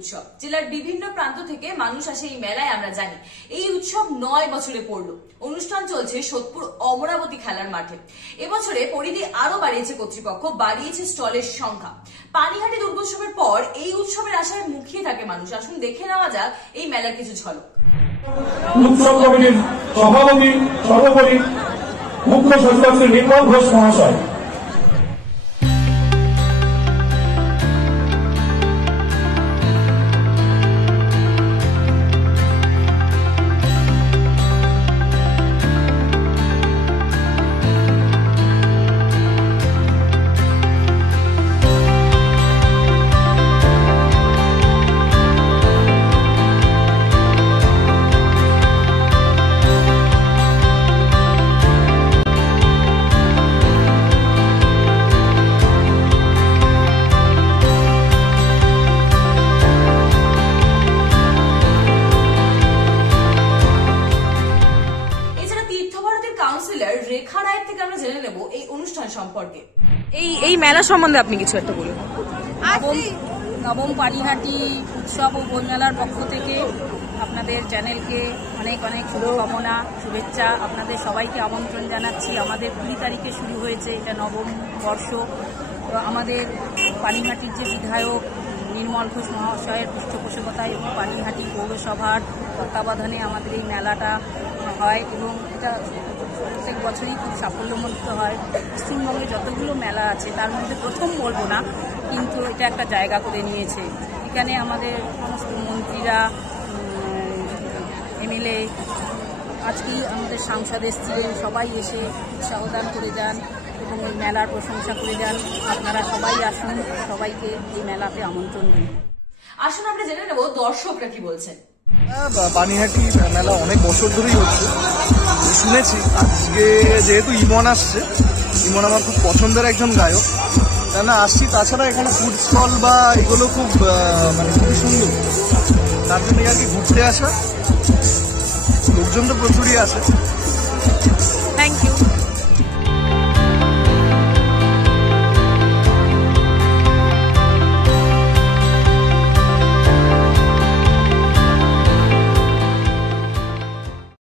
উৎসব। জেলার বিভিন্ন প্রান্ত থেকে মানুষ আসে এই মেলায়, আমরা জানি। এই উৎসব 9 বছরে পড়লো। অনুষ্ঠান চলছে সোদপুর অমরাবতী খেলার মাঠে। এবছরে পরিধি আরো বাড়িয়েছে কর্তৃপক্ষ, বাড়িয়েছে স্টলের সংখ্যা। পানিহাটি দুর্গোৎসবের পর এই উৎসবের আশায় মুখিয়ে থাকে মানুষ। আসুন দেখে নেওয়া যাক এই মেলার কিছু ঝলক। উৎসব কমিটির সভাপতি সর্বোপরি মুখ্য সচিব শ্রী নির্মল ঘোষ মহাশয়। রেখা রায়ের থেকে আমরা জেনে নেব এই অনুষ্ঠান সম্পর্কে। এই মেলা সম্বন্ধে আপনি কিছু একটা বলুন। নবম পানিহাটি উৎসব ও বইমেলার পক্ষ থেকে আপনাদের চ্যানেলকে অনেক অনেক শুভকামনা, শুভেচ্ছা। আপনাদের সবাইকে আমন্ত্রণ জানাচ্ছি। আমাদের 20 তারিখে শুরু হয়েছে, এটা নবম বর্ষ। তো আমাদের পানিহাটির যে বিধায়ক নির্মল ঘোষ মহাশয়ের পৃষ্ঠপোষকতায় এবং পানিহাটি পৌরসভার তত্ত্বাবধানে আমাদের এই মেলাটা হয় এবং এটা প্রত্যেক বছরই খুব সাফল্যমণ্ডিত হয়। পশ্চিমবঙ্গে যতগুলো মেলা আছে তার মধ্যে প্রথম বলবো না, কিন্তু এটা একটা জায়গা করে নিয়েছে। এখানে আমাদের সমস্ত মন্ত্রীরা, এমএলএ, আজকেই আমাদের সাংসদ এসেছিলেন, সবাই এসে উৎসাহদান করে যান এবং এই মেলার প্রশংসা করে যান। আপনারা সবাই আসুন, সবাইকে এই মেলাতে আমন্ত্রণ দিন। আসুন আমরা জেনে নেব দর্শকরা কি বলছেন। পানিহাটি মেলা অনেক বছর ধরেই হচ্ছে, শুনেছি। আজকে যেহেতু ইমন আসছে, ইমন আমার খুব পছন্দের একজন গায়ক, তাই না আসছি। তাছাড়া এখানে ফুড স্টল বা এগুলো খুব খুবই সুন্দর, তার জন্য আর কি ঘুরতে আসা। লোকজন তো প্রচুরই আসে। Thank you.